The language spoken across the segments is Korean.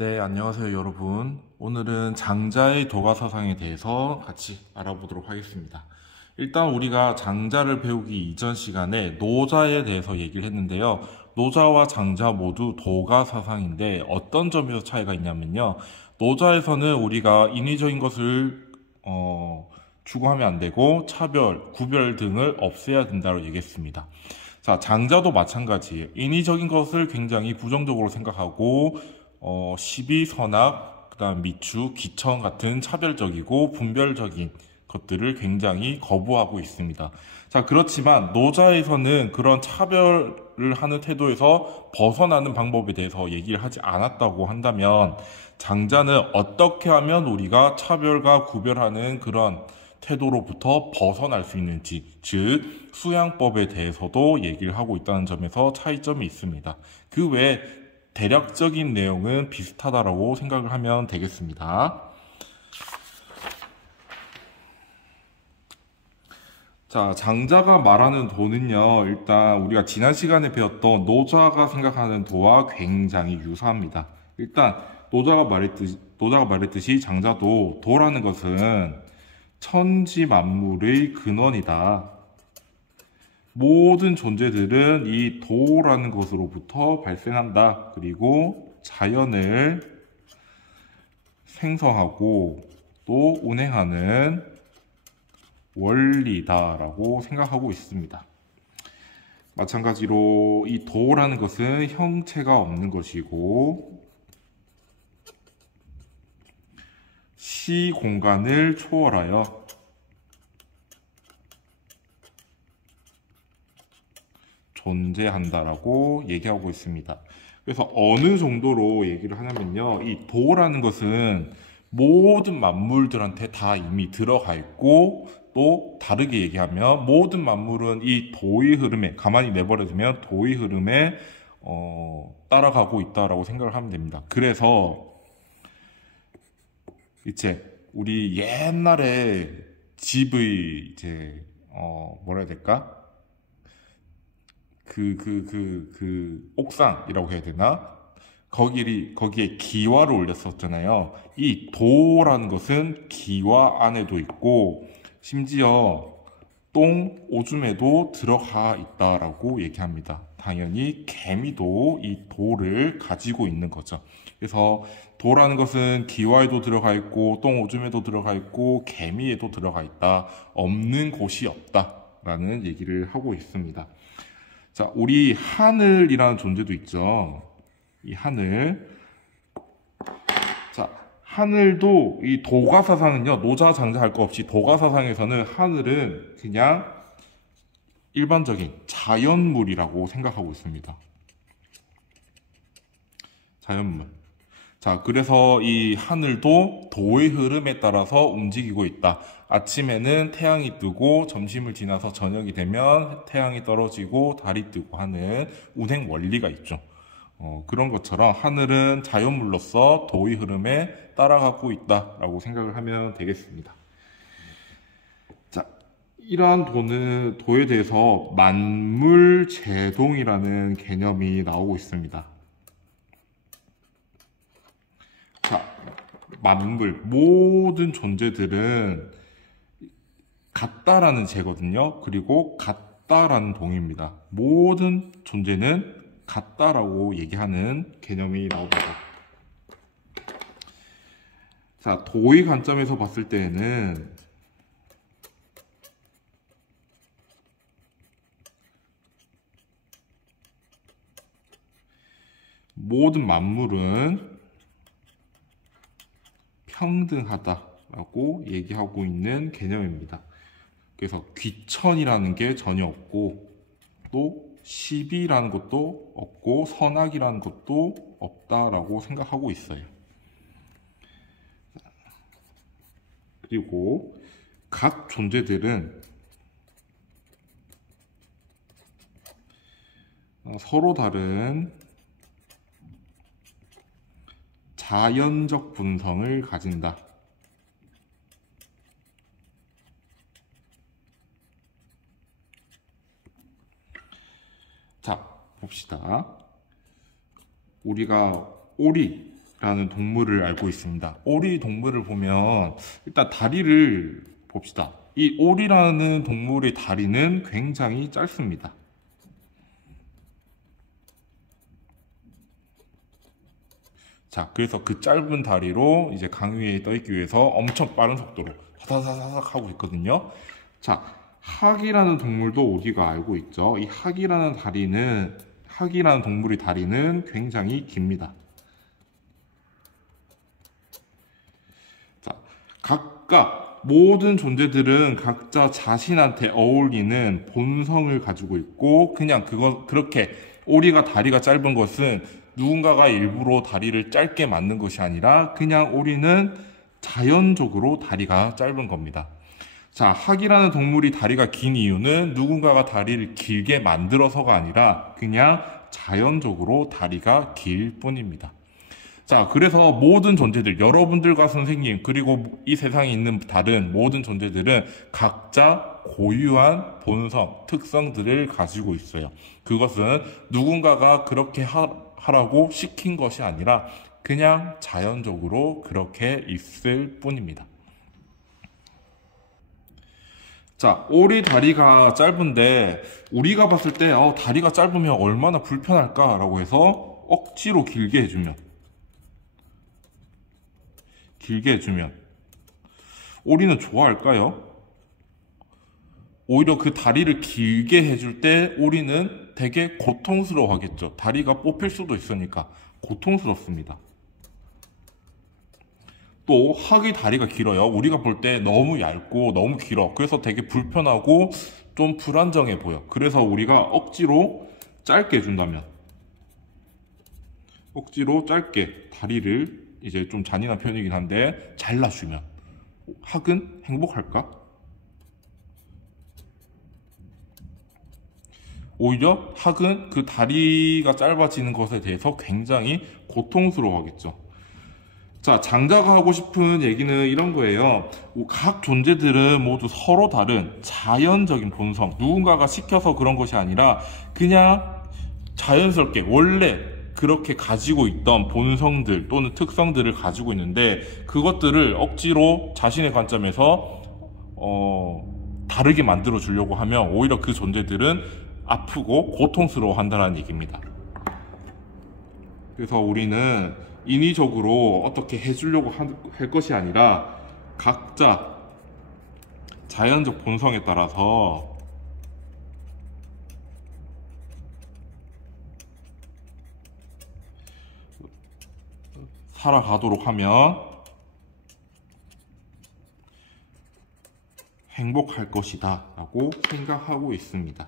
네, 안녕하세요, 여러분. 오늘은 장자의 도가사상에 대해서 같이 알아보도록 하겠습니다. 일단 우리가 장자를 배우기 이전 시간에 노자에 대해서 얘기를 했는데요. 노자와 장자 모두 도가사상인데 어떤 점에서 차이가 있냐면요. 노자에서는 우리가 인위적인 것을 추구하면 안 되고 차별, 구별 등을 없애야 된다고 얘기했습니다. 자, 장자도 마찬가지예요. 인위적인 것을 굉장히 부정적으로 생각하고 시비, 선악, 그다음 미추, 기청 같은 차별적이고 분별적인 것들을 굉장히 거부하고 있습니다. 자, 그렇지만 노자에서는 그런 차별을 하는 태도에서 벗어나는 방법에 대해서 얘기를 하지 않았다고 한다면 장자는 어떻게 하면 우리가 차별과 구별하는 그런 태도로부터 벗어날 수 있는지, 즉 수양법에 대해서도 얘기를 하고 있다는 점에서 차이점이 있습니다. 그 외에 대략적인 내용은 비슷하다라고 생각을 하면 되겠습니다. 자, 장자가 말하는 도는요, 일단 우리가 지난 시간에 배웠던 노자가 생각하는 도와 굉장히 유사합니다. 일단 노자가 말했듯이 장자도 도라는 것은 천지 만물의 근원이다. 모든 존재들은 이 도라는 것으로부터 발생한다. 그리고 자연을 생성하고 또 운행하는 원리다라고 생각하고 있습니다. 마찬가지로 이 도라는 것은 형체가 없는 것이고 시 공간을 초월하여 존재한다라고 얘기하고 있습니다. 그래서 어느 정도로 얘기를 하냐면요. 이 도라는 것은 모든 만물들한테 다 이미 들어가 있고 또 다르게 얘기하면 모든 만물은 이 도의 흐름에 가만히 내버려두면 도의 흐름에 따라가고 있다라고 생각을 하면 됩니다. 그래서 이제 우리 옛날에 집의 이제 뭐라 해야 될까? 옥상이라고 해야 되나? 거기에 기와를 올렸었잖아요. 이 도라는 것은 기와 안에도 있고, 심지어 똥, 오줌에도 들어가 있다라고 얘기합니다. 당연히 개미도 이 도를 가지고 있는 거죠. 그래서 도라는 것은 기와에도 들어가 있고, 똥, 오줌에도 들어가 있고, 개미에도 들어가 있다. 없는 곳이 없다라는 얘기를 하고 있습니다. 자, 우리 하늘이라는 존재도 있죠. 이 하늘. 자, 하늘도 이 도가사상은요, 노자 장자 할 거 없이 도가사상에서는 하늘은 그냥 일반적인 자연물이라고 생각하고 있습니다. 자연물. 자, 그래서 이 하늘도 도의 흐름에 따라서 움직이고 있다. 아침에는 태양이 뜨고 점심을 지나서 저녁이 되면 태양이 떨어지고 달이 뜨고 하는 운행 원리가 있죠. 그런 것처럼 하늘은 자연물로서 도의 흐름에 따라가고 있다라고 생각을 하면 되겠습니다. 자, 이러한 도에 대해서 만물제동이라는 개념이 나오고 있습니다. 자, 만물, 모든 존재들은 같다라는 제거든요. 그리고 같다라는 동입니다. 모든 존재는 같다라고 얘기하는 개념이 나옵니다. 자, 도의 관점에서 봤을 때에는 모든 만물은 평등하다라고 얘기하고 있는 개념입니다. 그래서 귀천이라는 게 전혀 없고 또 시비라는 것도 없고 선악이라는 것도 없다라고 생각하고 있어요. 그리고 각 존재들은 서로 다른 자연적 분성을 가진다. 자, 봅시다. 우리가 오리, 라는 동물을 알고 있습니다. 오리 동물을 보면 일단 다리를 봅시다. 이 오리라는 동물의 다리는 굉장히 짧습니다. 자, 그래서 그 짧은 다리로 이제 강 위에 떠 있기 위해서 엄청 빠른 속도로 사사사삭 하고 있거든요. 자, 학이라는 동물도 우리가 알고 있죠. 이 학이라는 동물의 다리는 굉장히 깁니다. 자, 각각 모든 존재들은 각자 자신한테 어울리는 본성을 가지고 있고, 그냥 그렇게 오리가 다리가 짧은 것은 누군가가 일부러 다리를 짧게 만든 것이 아니라 그냥 오리는 자연적으로 다리가 짧은 겁니다. 자, 학이라는 동물이 다리가 긴 이유는 누군가가 다리를 길게 만들어서가 아니라 그냥 자연적으로 다리가 길 뿐입니다. 자, 그래서 모든 존재들, 여러분들과 선생님, 그리고 이 세상에 있는 다른 모든 존재들은 각자 고유한 본성, 특성들을 가지고 있어요. 그것은 누군가가 그렇게 하라고 시킨 것이 아니라 그냥 자연적으로 그렇게 있을 뿐입니다. 자, 오리 다리가 짧은데 우리가 봤을 때 다리가 짧으면 얼마나 불편할까라고 해서 억지로 길게 해주면 오리는 좋아할까요? 오히려 그 다리를 길게 해줄 때 오리는 되게 고통스러워 하겠죠. 다리가 뽑힐 수도 있으니까 고통스럽습니다. 또 학의 다리가 길어요. 우리가 볼 때 너무 얇고 너무 길어. 그래서 되게 불편하고 좀 불안정해 보여. 그래서 우리가 억지로 짧게 해준다면, 억지로 짧게 다리를, 이제 좀 잔인한 표현이긴 한데 잘라주면 학은 행복할까? 오히려 학은 그 다리가 짧아지는 것에 대해서 굉장히 고통스러워하겠죠. 자, 장자가 하고 싶은 얘기는 이런 거예요. 각 존재들은 모두 서로 다른 자연적인 본성, 누군가가 시켜서 그런 것이 아니라 그냥 자연스럽게 원래 그렇게 가지고 있던 본성들 또는 특성들을 가지고 있는데, 그것들을 억지로 자신의 관점에서 다르게 만들어 주려고 하면 오히려 그 존재들은 아프고 고통스러워 한다는 얘기입니다. 그래서 우리는 인위적으로 어떻게 해주려고 할 것이 아니라 각자 자연적 본성에 따라서 살아가도록 하면 행복할 것이다 라고 생각하고 있습니다.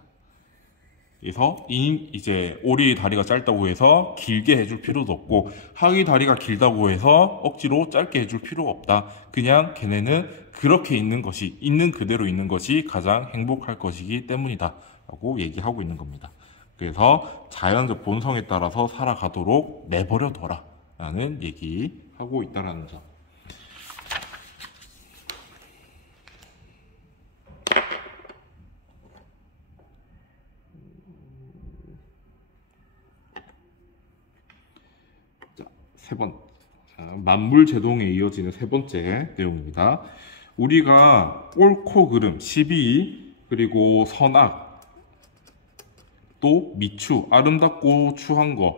그래서 이제 오리의 다리가 짧다고 해서 길게 해줄 필요도 없고, 학의 다리가 길다고 해서 억지로 짧게 해줄 필요가 없다. 그냥 걔네는 그렇게 있는 것이, 있는 그대로 있는 것이 가장 행복할 것이기 때문이다 라고 얘기하고 있는 겁니다. 그래서 자연적 본성에 따라서 살아가도록 내버려둬라 라는 얘기하고 있다는 점. 만물제동에 이어지는 세 번째 내용입니다. 우리가 옳고 그름, 시비, 그리고 선악, 또 미추, 아름답고 추한 것,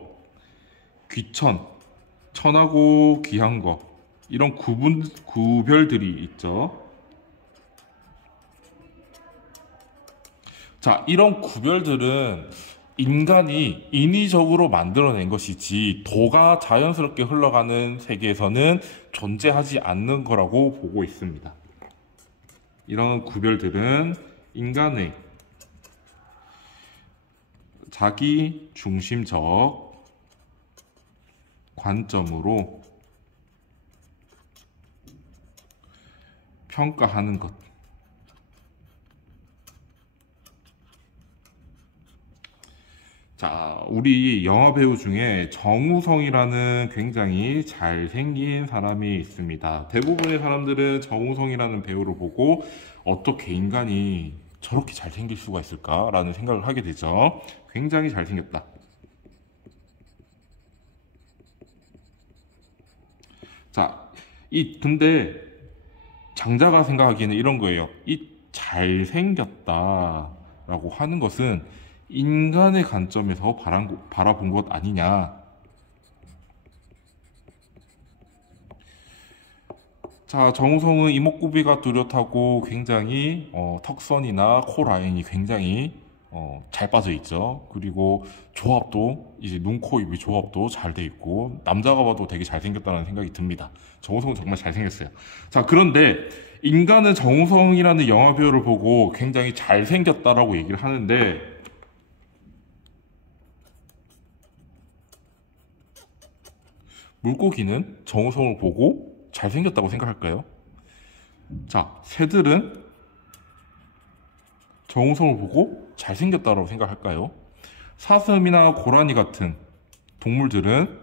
귀천, 천하고 귀한 것, 이런 구별들이 있죠. 자, 이런 구별들은 인간이 인위적으로 만들어낸 것이지 도가 자연스럽게 흘러가는 세계에서는 존재하지 않는 거라고 보고 있습니다. 이런 구별들은 인간의 자기 중심적 관점으로 평가하는 것, 자, 우리 영화 배우 중에 정우성이라는 굉장히 잘생긴 사람이 있습니다. 대부분의 사람들은 정우성이라는 배우를 보고 어떻게 인간이 저렇게 잘생길 수가 있을까라는 생각을 하게 되죠. 굉장히 잘생겼다. 자, 근데 장자가 생각하기에는 이런 거예요. 이 잘생겼다라고 하는 것은 인간의 관점에서 바라본 것 아니냐. 자, 정우성은 이목구비가 뚜렷하고 굉장히 턱선이나 코 라인이 굉장히 잘 빠져 있죠. 그리고 조합도 이제 눈, 코, 입의 조합도 잘 돼 있고 남자가 봐도 되게 잘생겼다는 생각이 듭니다. 정우성은 정말 잘생겼어요. 자, 그런데 인간은 정우성이라는 영화 배우를 보고 굉장히 잘생겼다라고 얘기를 하는데 물고기는 정우성을 보고 잘생겼다고 생각할까요? 자, 새들은 정우성을 보고 잘생겼다고 생각할까요? 사슴이나 고라니 같은 동물들은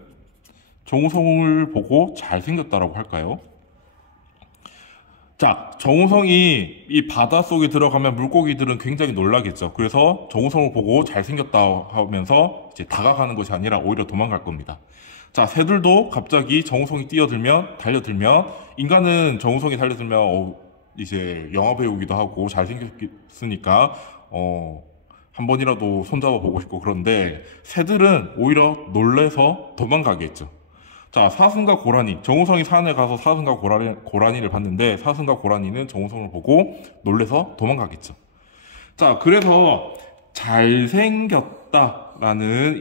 정우성을 보고 잘생겼다고 할까요? 자, 정우성이 이 바닷속에 들어가면 물고기들은 굉장히 놀라겠죠. 그래서 정우성을 보고 잘생겼다 하면서 이제 다가가는 것이 아니라 오히려 도망갈 겁니다. 자, 새들도 갑자기 정우성이 달려들면 인간은 정우성이 달려들면 이제 영화 배우기도 하고 잘생겼으니까 한 번이라도 손잡아 보고 싶고 그런데 새들은 오히려 놀래서 도망가겠죠. 자, 사슴과 고라니. 정우성이 산에 가서 사슴과 고라니를 봤는데 사슴과 고라니는 정우성을 보고 놀래서 도망가겠죠. 자, 그래서 잘생겼다라는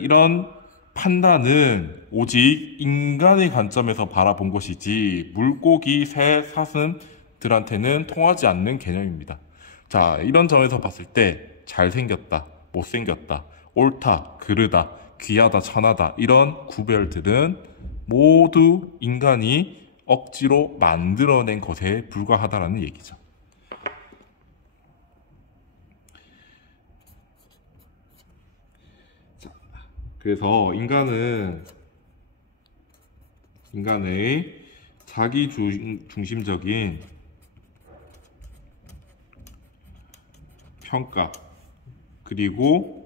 이런 판단은 오직 인간의 관점에서 바라본 것이지 물고기, 새, 사슴들한테는 통하지 않는 개념입니다. 자, 이런 점에서 봤을 때 잘생겼다, 못생겼다, 옳다, 그르다, 귀하다, 천하다 이런 구별들은 모두 인간이 억지로 만들어낸 것에 불과하다라는 얘기죠. 자, 그래서 인간의 자기 중심적인 평가 그리고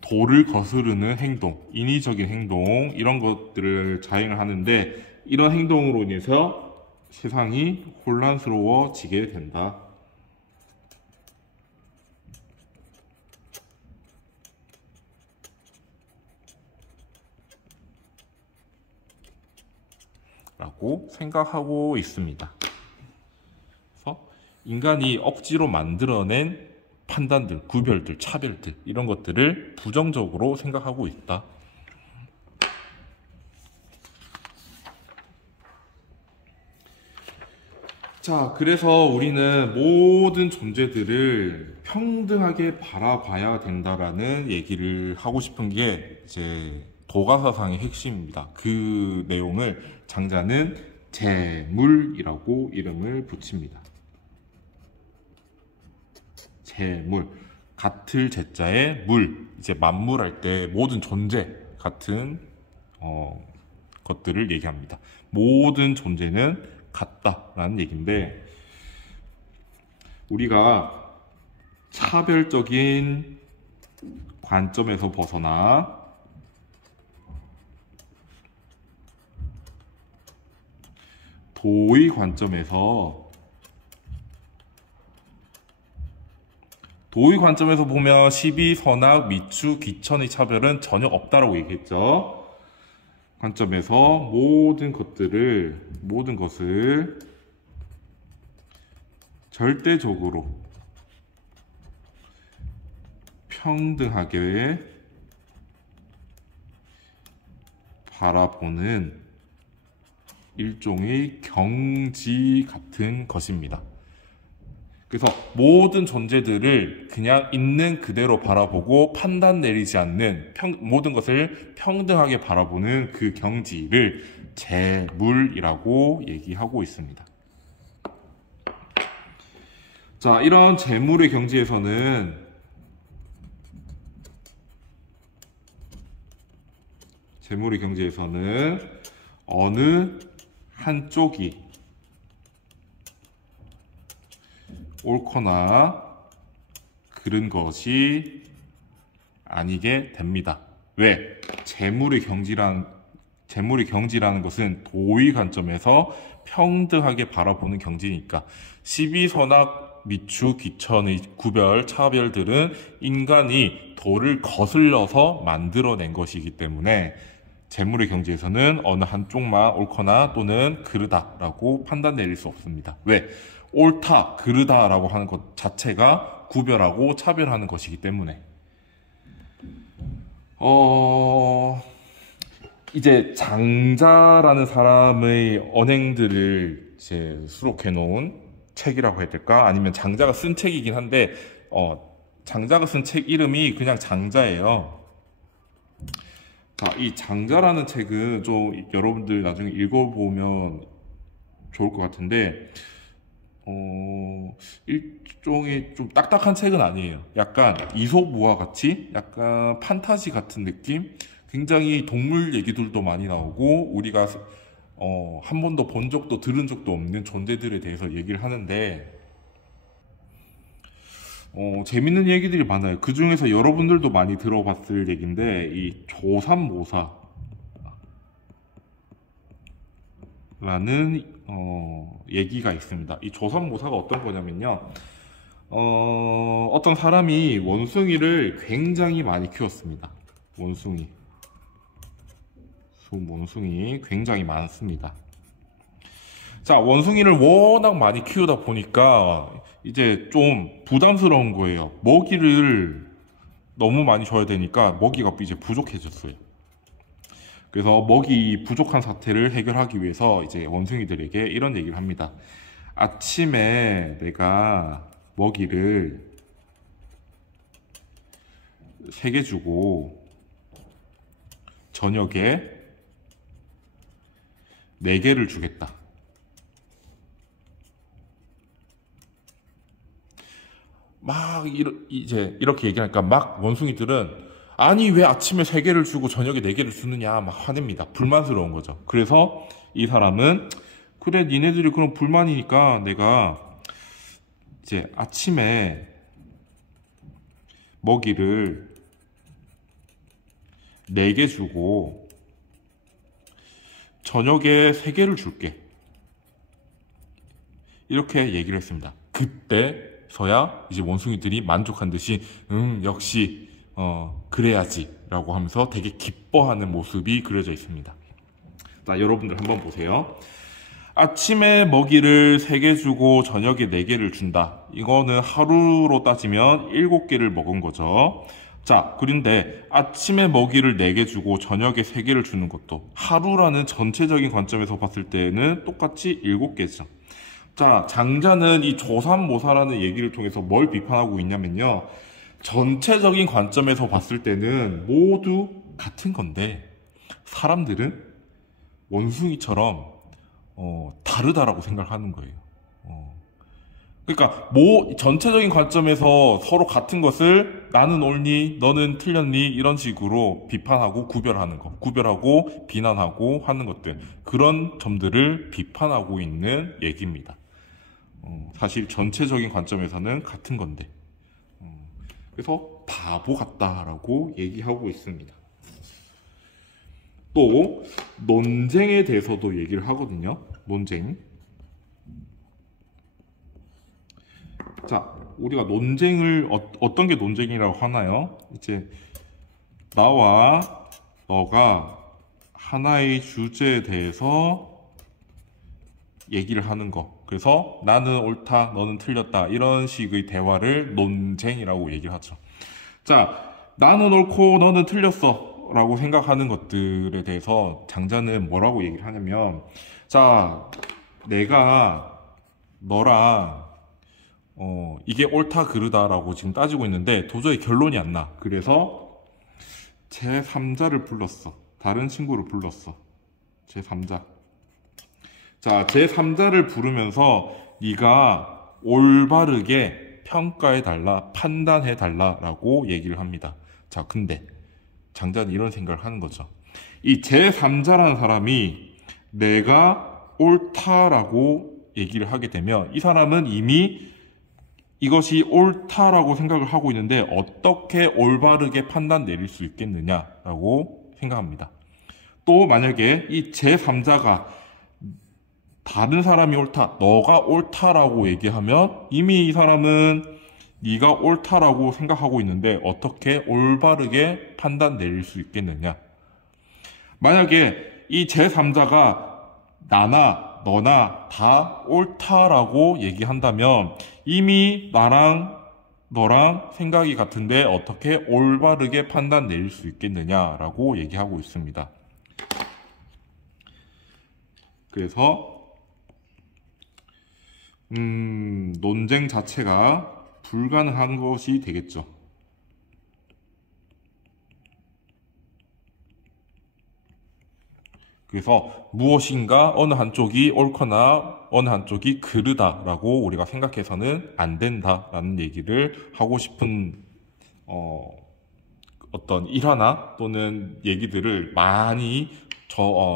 도를 거스르는 행동, 인위적인 행동 이런 것들을 자행을 하는데 이런 행동으로 인해서 세상이 혼란스러워지게 된다. 라고 생각하고 있습니다. 그래서 인간이 억지로 만들어낸 판단들, 구별들, 차별들 이런 것들을 부정적으로 생각하고 있다. 자, 그래서 우리는 모든 존재들을 평등하게 바라봐야 된다라는 얘기를 하고 싶은 게 이제 도가사상의 핵심입니다. 그 내용을 장자는 재물이라고 이름을 붙입니다. 재물, 같을 재자에 물, 이제 만물할 때 모든 존재 같은 것들을 얘기합니다. 모든 존재는 같다라는 얘기인데 우리가 차별적인 관점에서 벗어나 도의 관점에서 보면 시비, 선악, 미추, 귀천의 차별은 전혀 없다라고 얘기했죠. 관점에서 모든 것을 절대적으로 평등하게 바라보는 일종의 경지 같은 것입니다. 그래서 모든 존재들을 그냥 있는 그대로 바라보고 판단 내리지 않는 모든 것을 평등하게 바라보는 그 경지를 재물이라고 얘기하고 있습니다. 자, 이런 재물의 경지에서는 어느 한쪽이 옳거나 그른 것이 아니게 됩니다. 왜? 재물의 재물의 경지라는 것은 도의 관점에서 평등하게 바라보는 경지니까 시비선악, 미추, 귀천의 구별, 차별들은 인간이 도를 거슬러서 만들어낸 것이기 때문에 재물의 경지에서는 어느 한쪽만 옳거나 또는 그르다라고 판단 내릴 수 없습니다. 왜? 옳다, 그르다라고 하는 것 자체가 구별하고 차별하는 것이기 때문에. 이제 장자라는 사람의 언행들을 이제 수록해 놓은 책이라고 해야 될까? 아니면 장자가 쓴 책이긴 한데, 장자가 쓴 책 이름이 그냥 장자예요. 자, 이 장자라는 책은 좀 여러분들 나중에 읽어보면 좋을 것 같은데, 일종의 좀 딱딱한 책은 아니에요. 약간 이솝우화 같이, 약간 판타지 같은 느낌? 굉장히 동물 얘기들도 많이 나오고, 우리가 한 번도 본 적도 들은 적도 없는 존재들에 대해서 얘기를 하는데, 재밌는 얘기들이 많아요. 그 중에서 여러분들도 많이 들어봤을 얘기인데, 이 조삼모사라는 얘기가 있습니다. 이 조삼모사가 어떤 거냐면요, 어떤 사람이 원숭이를 굉장히 많이 키웠습니다. 원숭이 굉장히 많습니다. 자, 원숭이를 워낙 많이 키우다 보니까 이제 좀 부담스러운 거예요. 먹이를 너무 많이 줘야 되니까 먹이가 이제 부족해졌어요. 그래서 먹이 부족한 사태를 해결하기 위해서 이제 원숭이들에게 이런 얘기를 합니다. 아침에 내가 먹이를 3개 주고 저녁에 4개를 주겠다. 막 이제 이렇게 얘기하니까 막 원숭이들은 아니 왜 아침에 3개를 주고 저녁에 4개를 주느냐 막 화냅니다. 불만스러운 거죠. 그래서 이 사람은 그래 니네들이 그럼 불만이니까 내가 이제 아침에 먹이를 4개 주고 저녁에 3개를 줄게. 이렇게 얘기를 했습니다. 그때서야 이제 원숭이들이 만족한 듯이 역시 그래야지 라고 하면서 되게 기뻐하는 모습이 그려져 있습니다. 자, 여러분들 한번 보세요. 아침에 먹이를 3개 주고 저녁에 4개를 준다. 이거는 하루로 따지면 7개를 먹은 거죠. 자, 그런데 아침에 먹이를 4개 주고 저녁에 3개를 주는 것도 하루라는 전체적인 관점에서 봤을 때는 똑같이 7개죠. 자, 장자는 이 조삼모사라는 얘기를 통해서 뭘 비판하고 있냐면요. 전체적인 관점에서 봤을 때는 모두 같은 건데 사람들은 원숭이처럼 다르다라고 생각하는 거예요. 그러니까 전체적인 관점에서 서로 같은 것을 나는 옳니, 너는 틀렸니 이런 식으로 비판하고 구별하고 비난하고 하는 것들, 그런 점들을 비판하고 있는 얘기입니다. 사실 전체적인 관점에서는 같은 건데 그래서 바보 같다라고 얘기하고 있습니다. 또 논쟁에 대해서도 얘기를 하거든요. 논쟁. 자, 우리가 논쟁을 어떤 게 논쟁이라고 하나요? 이제 나와 너가 하나의 주제에 대해서 얘기를 하는 거. 그래서 나는 옳다, 너는 틀렸다 이런 식의 대화를 논쟁이라고 얘기를 하죠. 자, 나는 옳고 너는 틀렸어 라고 생각하는 것들에 대해서 장자는 뭐라고 얘기를 하냐면, 자, 내가 너랑 이게 옳다 그르다라고 지금 따지고 있는데 도저히 결론이 안 나. 그래서 제3자를 불렀어. 다른 친구를 불렀어. 제3자. 자, 제3자를 부르면서 네가 올바르게 평가해달라, 판단해달라라고 얘기를 합니다. 자, 근데 장자는 이런 생각을 하는 거죠. 이 제3자라는 사람이 내가 옳다라고 얘기를 하게 되면 이 사람은 이미 이것이 옳다라고 생각을 하고 있는데 어떻게 올바르게 판단 내릴 수 있겠느냐라고 생각합니다. 또 만약에 이 제3자가 다른 사람이 옳다, 너가 옳다라고 얘기하면 이미 이 사람은 네가 옳다라고 생각하고 있는데 어떻게 올바르게 판단 내릴 수 있겠느냐. 만약에 이 제3자가 나나 너나 다 옳다라고 얘기한다면 이미 나랑 너랑 생각이 같은데 어떻게 올바르게 판단 내릴 수 있겠느냐라고 얘기하고 있습니다. 그래서 논쟁 자체가 불가능한 것이 되겠죠. 그래서 무엇인가 어느 한쪽이 옳거나 어느 한쪽이 그르다라고 우리가 생각해서는 안 된다라는 얘기를 하고 싶은 어떤 일화나 또는 얘기들을 많이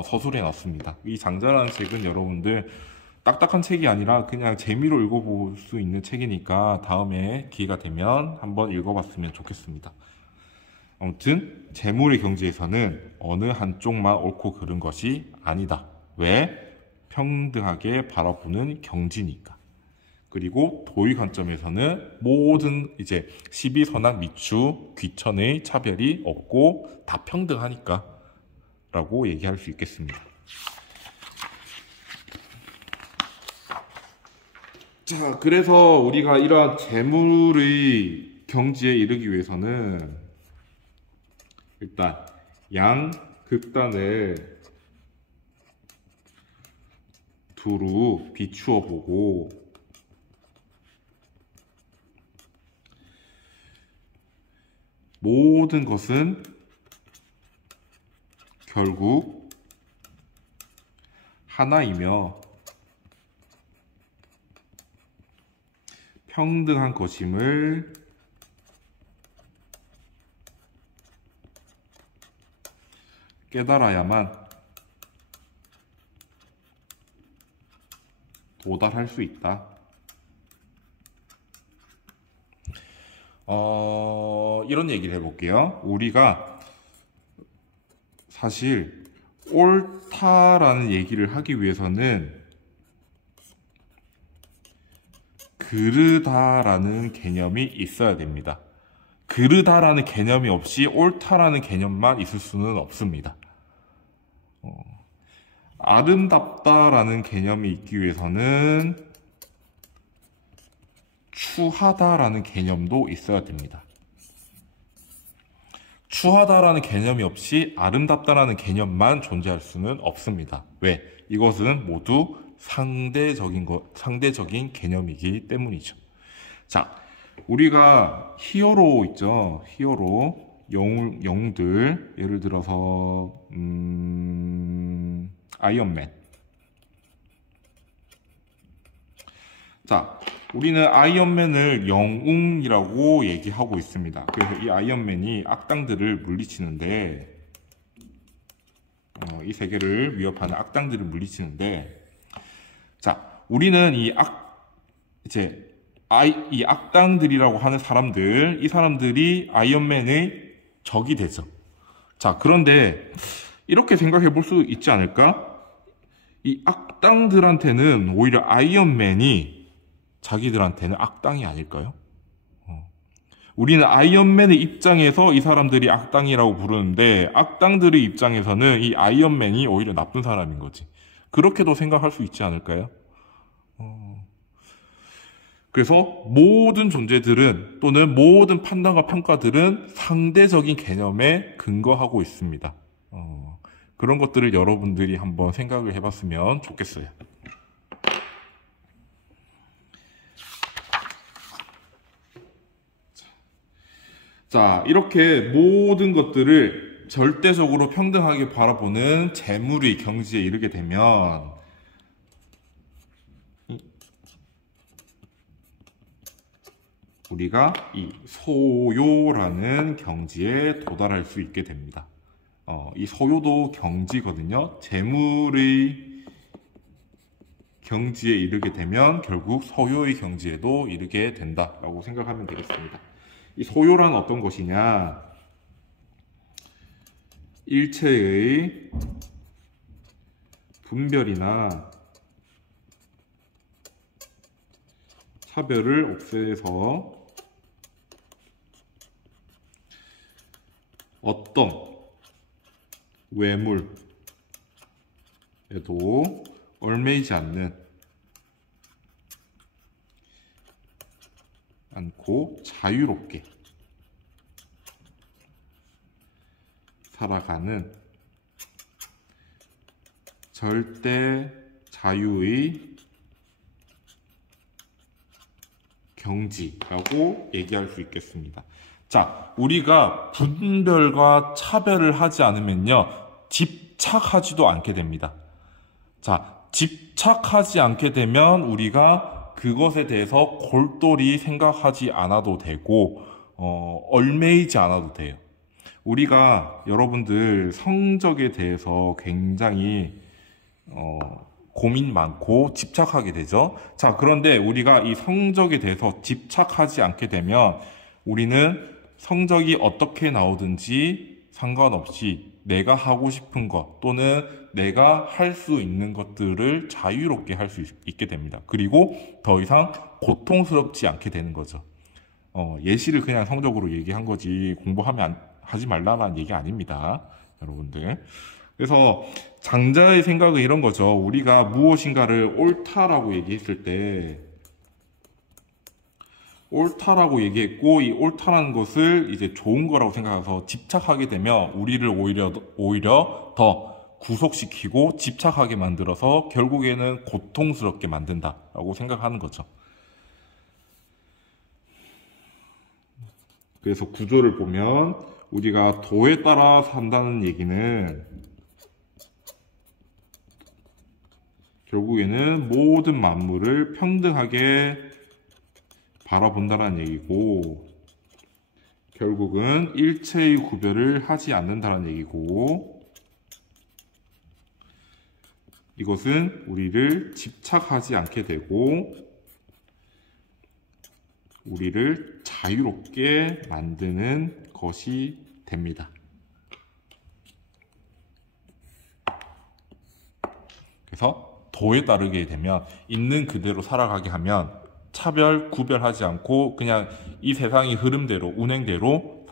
서술해 놨습니다. 이 장자라는 책은 여러분들 딱딱한 책이 아니라 그냥 재미로 읽어볼 수 있는 책이니까 다음에 기회가 되면 한번 읽어봤으면 좋겠습니다. 아무튼 재물의 경지에서는 어느 한쪽만 옳고 그른 것이 아니다. 왜? 평등하게 바라보는 경지니까. 그리고 도의 관점에서는 모든 이제 시비, 선악, 미추, 귀천의 차별이 없고 다 평등하니까 라고 얘기할 수 있겠습니다. 자, 그래서 우리가 이러한 재물의 경지에 이르기 위해서는 일단 양극단을 두루 비추어 보고 모든 것은 결국 하나이며 평등한 것임을 깨달아야만 도달할 수 있다. 이런 얘기를 해볼게요. 우리가 사실 옳다라는 얘기를 하기 위해서는 그르다라는 개념이 있어야 됩니다. 그르다라는 개념이 없이 옳다라는 개념만 있을 수는 없습니다. 아름답다라는 개념이 있기 위해서는 추하다라는 개념도 있어야 됩니다. 추하다라는 개념이 없이 아름답다라는 개념만 존재할 수는 없습니다. 왜? 이것은 모두 상대적인 개념이기 때문이죠. 자, 우리가 히어로 있죠. 히어로 영웅들 예를 들어서 아이언맨. 자, 우리는 아이언맨을 영웅이라고 얘기하고 있습니다. 그래서 이 아이언맨이 악당들을 물리치는데 이 세계를 위협하는 악당들을 물리치는데 자, 우리는 이 악당들이라고 하는 사람들, 이 사람들이 아이언맨의 적이 되죠. 자, 그런데 이렇게 생각해 볼 수 있지 않을까? 이 악당들한테는 오히려 아이언맨이 자기들한테는 악당이 아닐까요? 우리는 아이언맨의 입장에서 이 사람들이 악당이라고 부르는데 악당들의 입장에서는 이 아이언맨이 오히려 나쁜 사람인 거지. 그렇게도 생각할 수 있지 않을까요? 그래서 모든 존재들은 또는 모든 판단과 평가들은 상대적인 개념에 근거하고 있습니다. 그런 것들을 여러분들이 한번 생각을 해봤으면 좋겠어요. 자, 이렇게 모든 것들을 절대적으로 평등하게 바라보는 재물의 경지에 이르게 되면 우리가 이 소요라는 경지에 도달할 수 있게 됩니다. 이 소요도 경지거든요. 재물의 경지에 이르게 되면 결국 소요의 경지에도 이르게 된다라고 생각하면 되겠습니다. 이 소요란 어떤 것이냐? 일체의 분별이나 차별을 없애서 어떤 외물에도 얽매이지 않고 자유롭게 살아가는 절대 자유의 경지라고 얘기할 수 있겠습니다. 자, 우리가 분별과 차별을 하지 않으면요, 집착하지도 않게 됩니다. 자, 집착하지 않게 되면 우리가 그것에 대해서 골똘히 생각하지 않아도 되고, 얽매이지 않아도 돼요. 우리가 여러분들 성적에 대해서 굉장히 고민 많고 집착하게 되죠. 자, 그런데 우리가 이 성적에 대해서 집착하지 않게 되면 우리는 성적이 어떻게 나오든지 상관없이 내가 하고 싶은 것 또는 내가 할 수 있는 것들을 자유롭게 할 수 있게 됩니다. 그리고 더 이상 고통스럽지 않게 되는 거죠. 예시를 그냥 성적으로 얘기한 거지 하지 말라는 얘기 아닙니다, 여러분들. 그래서 장자의 생각은 이런 거죠. 우리가 무엇인가를 옳다라고 얘기했을 때 옳다라고 얘기했고, 이 옳다라는 것을 이제 좋은 거라고 생각해서 집착하게 되면 우리를 오히려 더 구속시키고 집착하게 만들어서 결국에는 고통스럽게 만든다라고 생각하는 거죠. 그래서 구조를 보면 우리가 도에 따라 산다는 얘기는 결국에는 모든 만물을 평등하게 바라본다는 얘기고, 결국은 일체의 구별을 하지 않는다는 얘기고, 이것은 우리를 집착하지 않게 되고 우리를 자유롭게 만드는 것이 됩니다. 그래서 도에 따르게 되면 있는 그대로 살아가게 하면 차별, 구별하지 않고 그냥 이 세상의 흐름대로, 운행대로,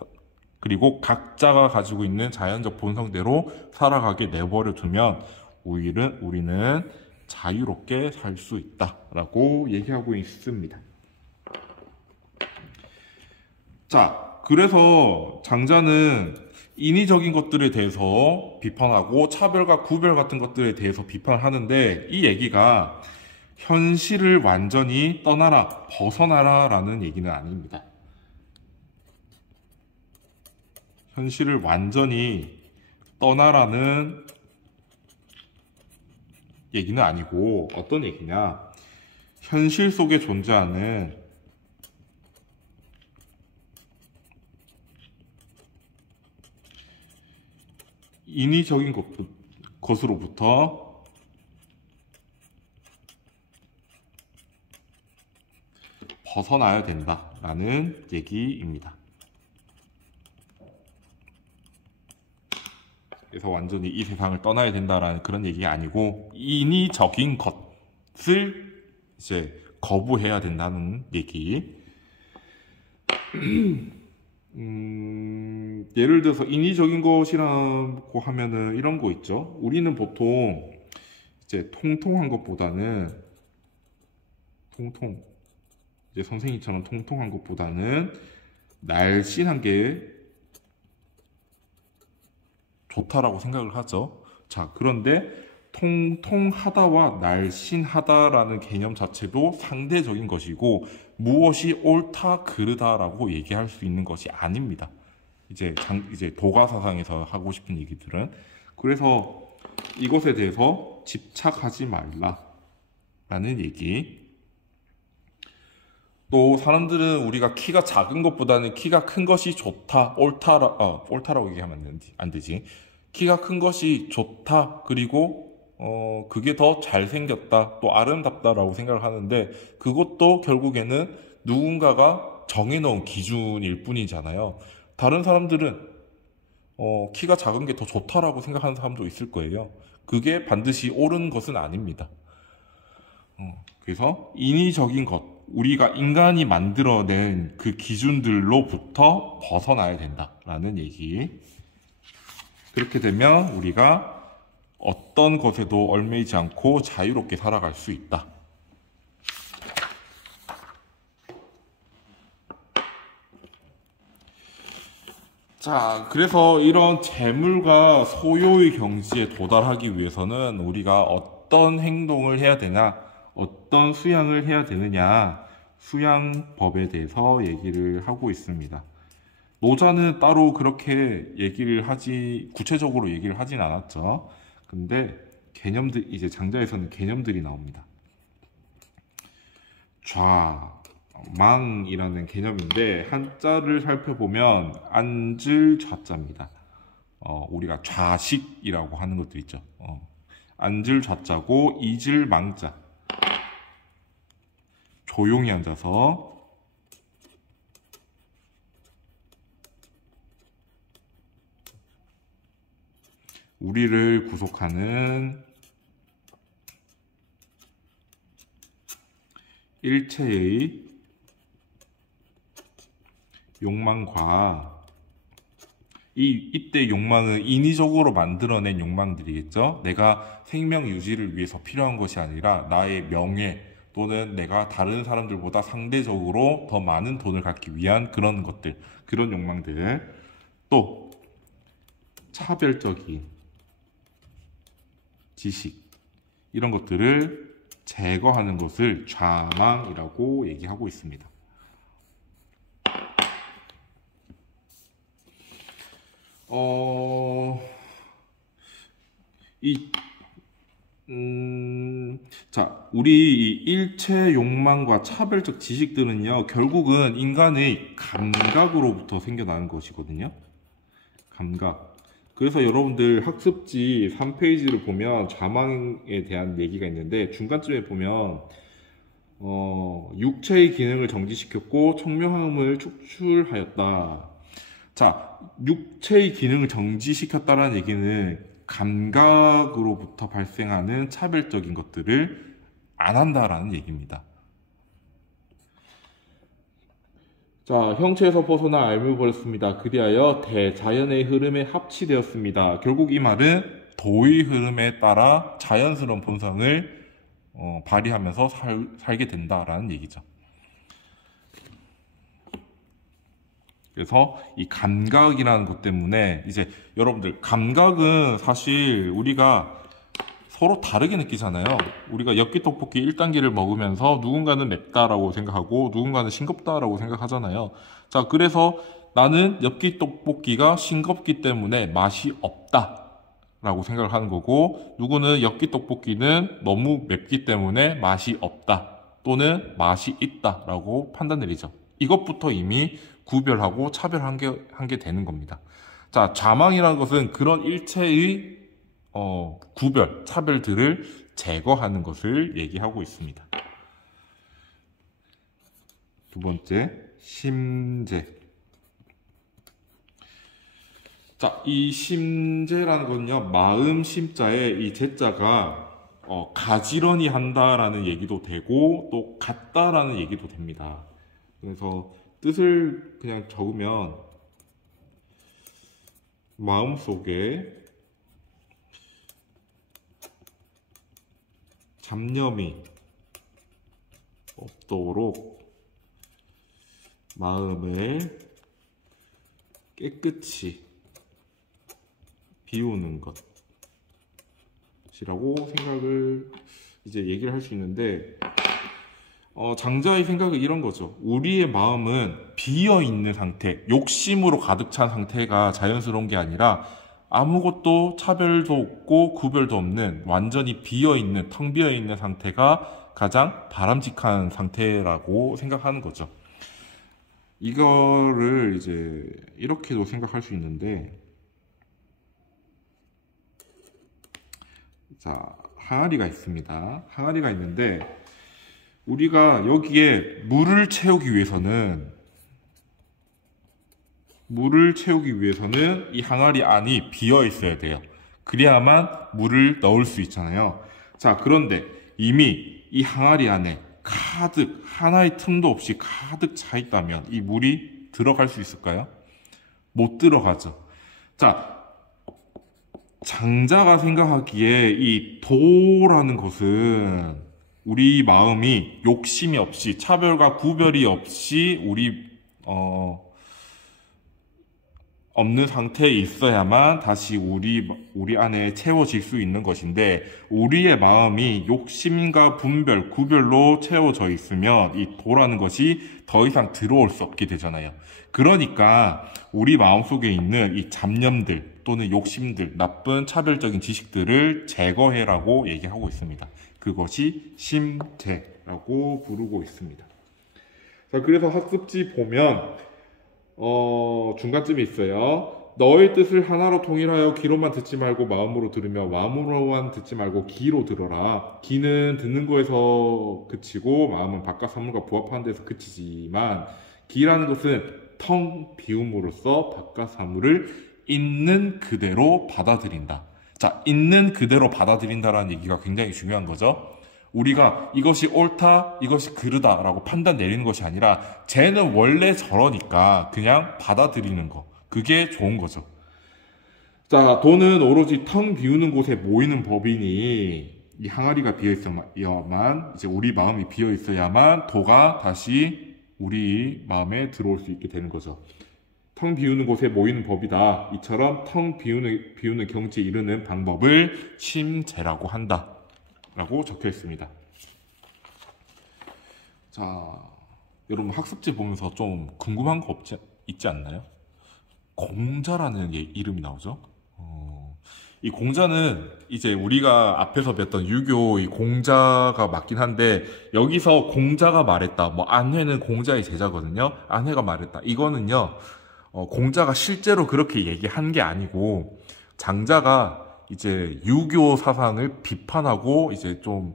그리고 각자가 가지고 있는 자연적 본성대로 살아가게 내버려 두면 우리는 자유롭게 살 수 있다라고 얘기하고 있습니다. 자, 그래서 장자는 인위적인 것들에 대해서 비판하고 차별과 구별 같은 것들에 대해서 비판하는데, 이 얘기가 현실을 완전히 떠나라, 벗어나라 라는 얘기는 아닙니다. 현실을 완전히 떠나라는 얘기는 아니고, 어떤 얘기냐, 현실 속에 존재하는 인위적인 것으로부터 벗어나야 된다라는 얘기입니다. 그래서 완전히 이 세상을 떠나야 된다라는 그런 얘기가 아니고, 인위적인 것을 이제 거부해야 된다는 얘기. 예를 들어서 인위적인 것이라고 하면은 이런 거 있죠. 우리는 보통 이제 통통한 것보다는 이제 선생님처럼 통통한 것보다는 날씬한 게 좋다라고 생각을 하죠. 자, 그런데 통통하다와 날씬하다라는 개념 자체도 상대적인 것이고, 무엇이 옳다, 그르다라고 얘기할 수 있는 것이 아닙니다. 이제 도가사상에서 하고 싶은 얘기들은. 그래서 이것에 대해서 집착하지 말라라는 얘기. 또 사람들은 우리가 키가 작은 것보다는 키가 큰 것이 좋다, 옳다라고 얘기하면 안 되지. 키가 큰 것이 좋다, 그리고 그게 더 잘생겼다, 또 아름답다라고 생각을 하는데, 그것도 결국에는 누군가가 정해놓은 기준일 뿐이잖아요. 다른 사람들은 키가 작은 게 더 좋다라고 생각하는 사람도 있을 거예요. 그게 반드시 옳은 것은 아닙니다. 그래서 인위적인 것, 우리가 인간이 만들어낸 그 기준들로부터 벗어나야 된다라는 얘기. 그렇게 되면 우리가 어떤 것에도 얽매이지 않고 자유롭게 살아갈 수 있다. 자, 그래서 이런 재물과 소유의 경지에 도달하기 위해서는 우리가 어떤 행동을 해야 되나, 어떤 수양을 해야 되느냐, 수양법에 대해서 얘기를 하고 있습니다. 노자는 따로 그렇게 구체적으로 얘기를 하진 않았죠. 근데 개념들, 이제 장자에서는 개념들이 나옵니다. 좌망이라는 개념인데, 한자를 살펴보면 앉을 좌자입니다. 우리가 좌식이라고 하는 것도 있죠. 앉을 좌자고 잊을 망자. 조용히 앉아서 우리를 구속하는 일체의 욕망과 이때 욕망은 인위적으로 만들어낸 욕망들이겠죠. 내가 생명 유지를 위해서 필요한 것이 아니라 나의 명예 또는 내가 다른 사람들보다 상대적으로 더 많은 돈을 갖기 위한 그런 것들, 그런 욕망들. 또 차별적인 지식, 이런 것들을 제거하는 것을 좌망이라고 얘기하고 있습니다. 자, 우리 이 일체 욕망과 차별적 지식들은요, 결국은 인간의 감각으로부터 생겨나는 것이거든요. 감각. 그래서 여러분들 학습지 3페이지를 보면 좌망에 대한 얘기가 있는데, 중간쯤에 보면 육체의 기능을 정지시켰고 청명함을 축출하였다. 자, 육체의 기능을 정지시켰다라는 얘기는 감각으로부터 발생하는 차별적인 것들을 안 한다라는 얘기입니다. 자, 형체에서 벗어나 알을 버렸습니다. 그리하여 대자연의 흐름에 합치되었습니다. 결국 이 말은 도의 흐름에 따라 자연스러운 본성을 발휘하면서 살게 된다라는 얘기죠. 그래서 이 감각이라는 것 때문에 이제 여러분들, 감각은 사실 우리가 서로 다르게 느끼잖아요. 우리가 엽기 떡볶이 1단계를 먹으면서 누군가는 맵다라고 생각하고 누군가는 싱겁다라고 생각하잖아요. 자, 그래서 나는 엽기 떡볶이가 싱겁기 때문에 맛이 없다라고 생각을 하는 거고, 누구는 엽기 떡볶이는 너무 맵기 때문에 맛이 없다 또는 맛이 있다라고 판단 내리죠. 이것부터 이미 구별하고 차별한 게 되는 겁니다. 자, 좌망이라는 것은 그런 일체의 구별, 차별들을 제거하는 것을 얘기하고 있습니다. 두 번째, 심재. 자, 이 심재라는 건요, 마음 심자에 이 재자가 가지런히 한다라는 얘기도 되고 또 같다라는 얘기도 됩니다. 그래서 뜻을 그냥 적으면 마음속에 잡념이 없도록 마음을 깨끗이 비우는 것이라고 생각을 이제 얘기를 할 수 있는데, 장자의 생각은 이런 거죠. 우리의 마음은 비어있는 상태, 욕심으로 가득 찬 상태가 자연스러운 게 아니라 아무것도 차별도 없고 구별도 없는 완전히 비어있는, 텅 비어있는 상태가 가장 바람직한 상태라고 생각하는 거죠. 이거를 이제 이렇게도 생각할 수 있는데, 자, 항아리가 있습니다. 항아리가 있는데 우리가 여기에 물을 채우기 위해서는 물을 채우기 위해서는 이 항아리 안이 비어 있어야 돼요. 그래야만 물을 넣을 수 있잖아요. 자, 그런데 이미 이 항아리 안에 가득, 하나의 틈도 없이 가득 차 있다면 이 물이 들어갈 수 있을까요? 못 들어가죠. 자, 장자가 생각하기에 이 도라는 것은 우리 마음이 욕심이 없이, 차별과 구별이 없이 없는 상태에 있어야만 다시 우리 안에 채워질 수 있는 것인데, 우리의 마음이 욕심과 분별, 구별로 채워져 있으면 이 도라는 것이 더 이상 들어올 수 없게 되잖아요. 그러니까 우리 마음속에 있는 이 잡념들 또는 욕심들, 나쁜 차별적인 지식들을 제거해라고 얘기하고 있습니다. 그것이 심제라고 부르고 있습니다. 자, 그래서 학습지 보면 중간쯤에 있어요. 너의 뜻을 하나로 통일하여 귀로만 듣지 말고 마음으로 들으며 마음으로만 듣지 말고 귀로 들어라. 귀는 듣는 거에서 그치고 마음은 바깥 사물과 부합하는 데서 그치지만, 귀라는 것은 텅 비움으로써 바깥 사물을 있는 그대로 받아들인다. 자, 있는 그대로 받아들인다라는 얘기가 굉장히 중요한 거죠. 우리가 이것이 옳다, 이것이 그르다라고 판단 내리는 것이 아니라 쟤는 원래 저러니까 그냥 받아들이는 거. 그게 좋은 거죠. 자, 도는 오로지 텅 비우는 곳에 모이는 법이니 이 항아리가 비어 있어야만, 이제 우리 마음이 비어 있어야만 도가 다시 우리 마음에 들어올 수 있게 되는 거죠. 텅 비우는 곳에 모이는 법이다. 이처럼 텅 비우는 경지에 이르는 방법을 심제라고 한다. 라고 적혀 있습니다. 자, 여러분 학습지 보면서 좀 궁금한 거 있지 않나요? 공자라는 이름이 나오죠? 이 공자는 이제 우리가 앞에서 뵀던 유교 이 공자가 맞긴 한데, 여기서 공자가 말했다. 뭐 안회는 공자의 제자거든요. 안회가 말했다. 이거는요, 공자가 실제로 그렇게 얘기한 게 아니고, 장자가 이제 유교 사상을 비판하고 이제 좀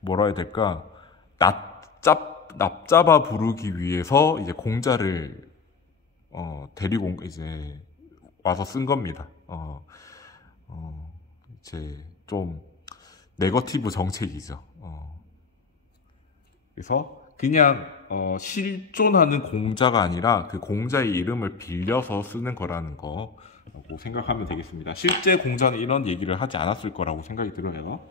뭐라 해야 될까, 납잡아 부르기 위해서 이제 공자를 데리고 이제 와서 쓴 겁니다. 이제 좀 네거티브 정책이죠. 그래서 그냥 실존하는 공자가 아니라 그 공자의 이름을 빌려서 쓰는 거라는 거 라고 생각하면 되겠습니다. 실제 공자는 이런 얘기를 하지 않았을 거라고 생각이 들어요.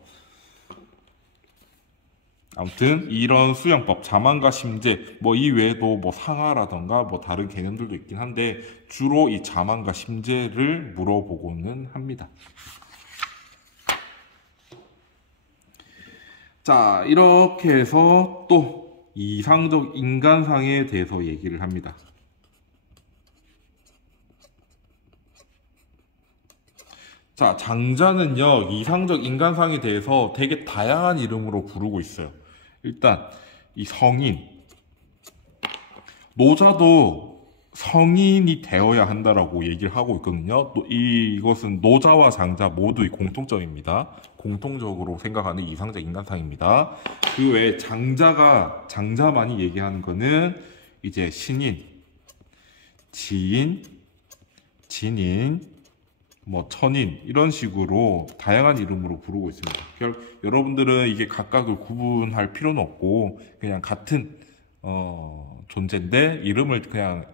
아무튼 이런 수양법, 자만과 심제, 뭐 이 외에도 뭐 상하라던가 뭐 다른 개념들도 있긴 한데, 주로 이 자만과 심제를 물어보고는 합니다. 자, 이렇게 해서 또 이상적 인간상에 대해서 얘기를 합니다. 자, 장자는요, 이상적 인간상에 대해서 되게 다양한 이름으로 부르고 있어요. 일단 이 성인, 노자도 성인이 되어야 한다라고 얘기를 하고 있거든요. 또 이것은 노자와 장자 모두의 공통점입니다. 공통적으로 생각하는 이상적 인간상입니다. 그 외에 장자만이 얘기하는 거는 이제 신인, 지인, 진인, 뭐 천인, 이런 식으로 다양한 이름으로 부르고 있습니다. 여러분들은 이게 각각을 구분할 필요는 없고 그냥 같은 존재인데, 이름을 그냥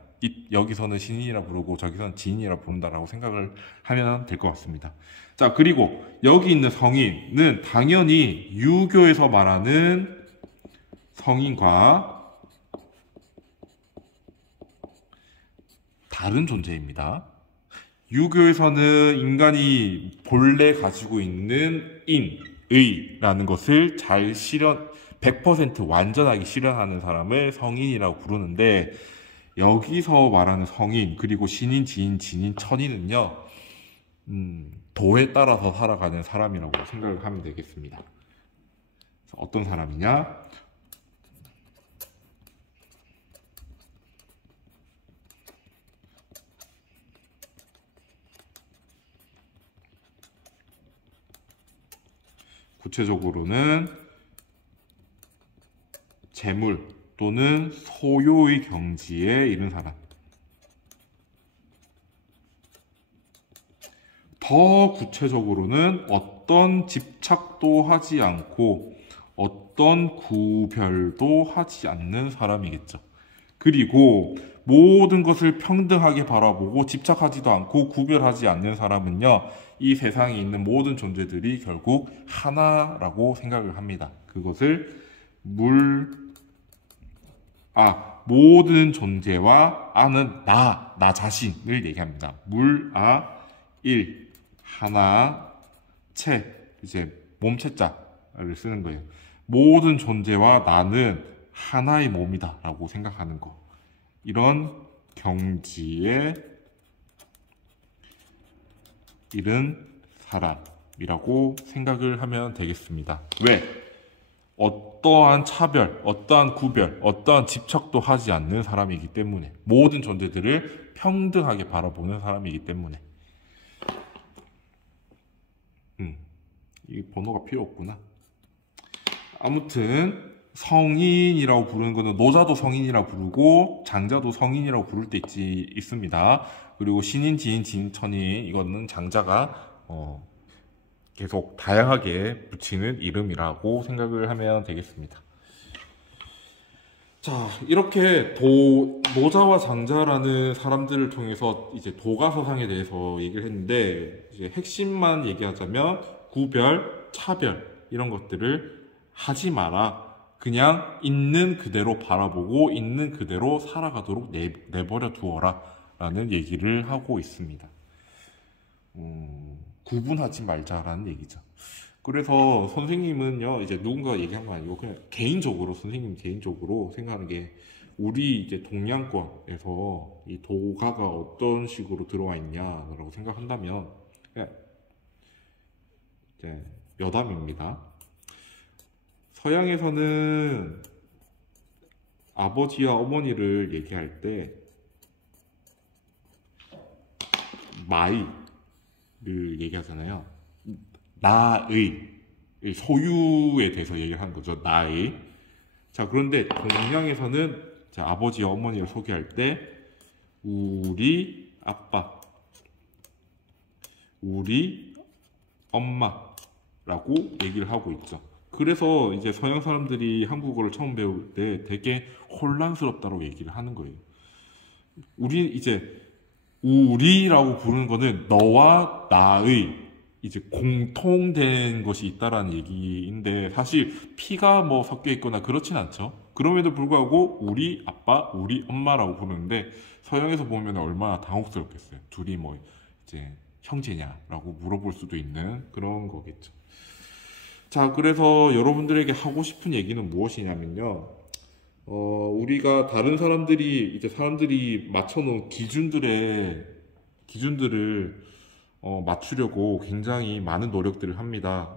여기서는 신인이라 부르고 저기서는 지인이라 부른다라고 생각을 하면 될 것 같습니다. 자, 그리고 여기 있는 성인은 당연히 유교에서 말하는 성인과 다른 존재입니다. 유교에서는 인간이 본래 가지고 있는 의라는 것을 잘 100% 완전하게 실현하는 사람을 성인이라고 부르는데, 여기서 말하는 성인, 그리고 신인, 지인, 진인, 천인은요, 도에 따라서 살아가는 사람이라고 생각을 하면 되겠습니다. 어떤 사람이냐? 구체적으로는 재물 또는 소유의 경지에 이른 사람. 더 구체적으로는 어떤 집착도 하지 않고 어떤 구별도 하지 않는 사람이겠죠. 그리고 모든 것을 평등하게 바라보고 집착하지도 않고 구별하지 않는 사람은요, 이 세상에 있는 모든 존재들이 결국 하나라고 생각을 합니다. 그것을 모든 존재와 아는 나 자신을 얘기합니다. 일, 하나, 이제 몸체자를 쓰는 거예요. 모든 존재와 나는 하나의 몸이다 라고 생각하는 거. 이런 경지에 이른 사람이라고 생각을 하면 되겠습니다. 왜? 어떠한 차별, 어떠한 구별, 어떠한 집착도 하지 않는 사람이기 때문에, 모든 존재들을 평등하게 바라보는 사람이기 때문에. 이 번호가 필요 없구나. 아무튼 성인이라고 부르는 거는 노자도 성인이라고 부르고 장자도 성인이라고 부를 때 있습니다. 그리고 신인, 지인, 지인, 천인, 이거는 장자가 계속 다양하게 붙이는 이름이라고 생각을 하면 되겠습니다. 자, 이렇게 노자와 장자라는 사람들을 통해서 이제 도가서상에 대해서 얘기를 했는데, 이제 핵심만 얘기하자면 구별, 차별 이런 것들을 하지 마라. 그냥 있는 그대로 바라보고 있는 그대로 살아가도록 내버려 두어라 라는 얘기를 하고 있습니다. 구분하지 말자라는 얘기죠. 그래서 선생님은요, 이제 누군가 얘기한 거 아니고 그냥 선생님 개인적으로 생각하는 게, 우리 이제 동양권에서 이 도가가 어떤 식으로 들어와 있냐라고 생각한다면, 그냥 이제 여담입니다. 서양에서는 아버지와 어머니를 얘기할 때 마이를 얘기하잖아요. 나의, 소유에 대해서 얘기를 하는 거죠. 나의. 자, 그런데 동양에서는 아버지와 어머니를 소개할 때 우리 아빠, 우리 엄마라고 얘기를 하고 있죠. 그래서 이제 서양 사람들이 한국어를 처음 배울 때 되게 혼란스럽다고 얘기를 하는 거예요. 우리라고 부르는 거는 너와 나의 이제 공통된 것이 있다라는 얘기인데, 사실 피가 뭐 섞여 있거나 그렇진 않죠. 그럼에도 불구하고 우리 아빠, 우리 엄마라고 부르는데, 서양에서 보면 얼마나 당혹스럽겠어요. 둘이 뭐 이제 형제냐라고 물어볼 수도 있는 그런 거겠죠. 자, 그래서 여러분들에게 하고 싶은 얘기는 무엇이냐면요, 우리가 다른 사람들이 맞춰놓은 기준들을 맞추려고 굉장히 많은 노력들을 합니다.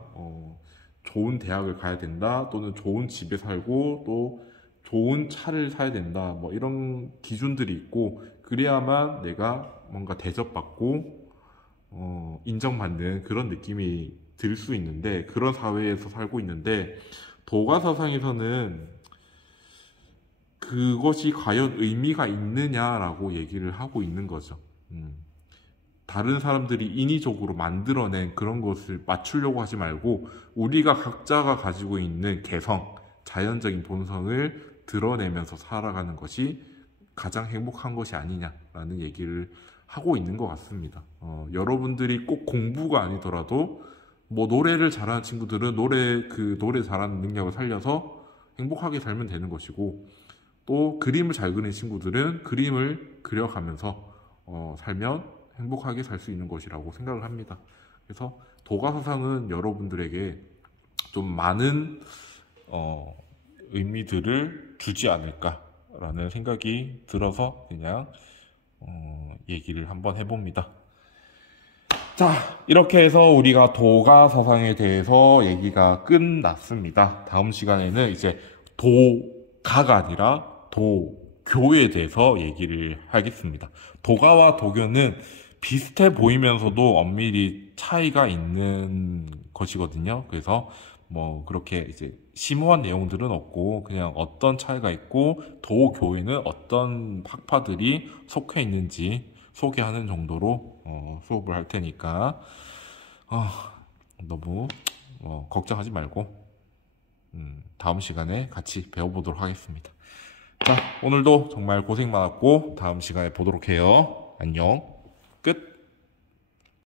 좋은 대학을 가야 된다, 또는 좋은 집에 살고 또 좋은 차를 사야 된다, 뭐 이런 기준들이 있고, 그래야만 내가 뭔가 대접받고 인정받는 그런 느낌이 들 수 있는데, 그런 사회에서 살고 있는데, 도가사상에서는 그것이 과연 의미가 있느냐라고 얘기를 하고 있는 거죠. 다른 사람들이 인위적으로 만들어낸 그런 것을 맞추려고 하지 말고, 우리가 각자가 가지고 있는 개성, 자연적인 본성을 드러내면서 살아가는 것이 가장 행복한 것이 아니냐라는 얘기를 하고 있는 것 같습니다. 여러분들이 꼭 공부가 아니더라도 뭐 노래를 잘하는 친구들은 노래 잘하는 능력을 살려서 행복하게 살면 되는 것이고, 또 그림을 잘 그리는 친구들은 그림을 그려가면서 살면 행복하게 살 수 있는 것이라고 생각을 합니다. 그래서 도가서상은 여러분들에게 좀 많은 의미들을 주지 않을까라는 생각이 들어서 그냥 얘기를 한번 해봅니다. 자, 이렇게 해서 우리가 도가서상에 대해서 얘기가 끝났습니다. 다음 시간에는 이제 도가가 아니라 도교에 대해서 얘기를 하겠습니다. 도가와 도교는 비슷해 보이면서도 엄밀히 차이가 있는 것이거든요. 그래서 뭐 그렇게 이제 심오한 내용들은 없고, 그냥 어떤 차이가 있고 도교에는 어떤 학파들이 속해 있는지, 소개하는 정도로 수업을 할 테니까 너무 걱정하지 말고 다음 시간에 같이 배워보도록 하겠습니다. 자, 오늘도 정말 고생 많았고 다음 시간에 보도록 해요. 안녕. 끝.